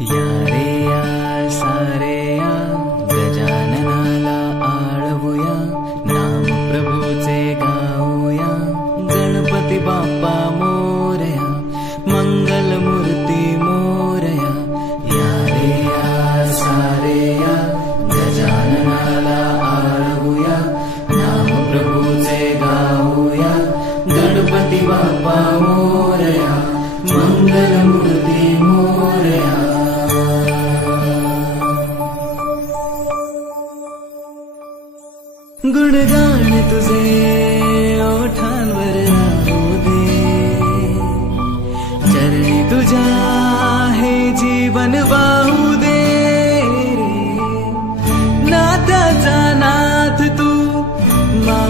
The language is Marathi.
या रे या सारे या गजाननाला आळवूया, नाम प्रभूचे गाऊया, गणपती बाप्पा मोरया, मंगलमूर्ती मोरया. या रे या सारे या गजाननाला आळवूया, नाम प्रभूचे गाऊया, गणपती बाप्पा मोरया, मंगलमूर्ती मोरया. गुणगान तुझे ओठांवर राहू दे, चरणी तुझ्या हे जीवन वाहू दे. नाथाचा नाथ तू मा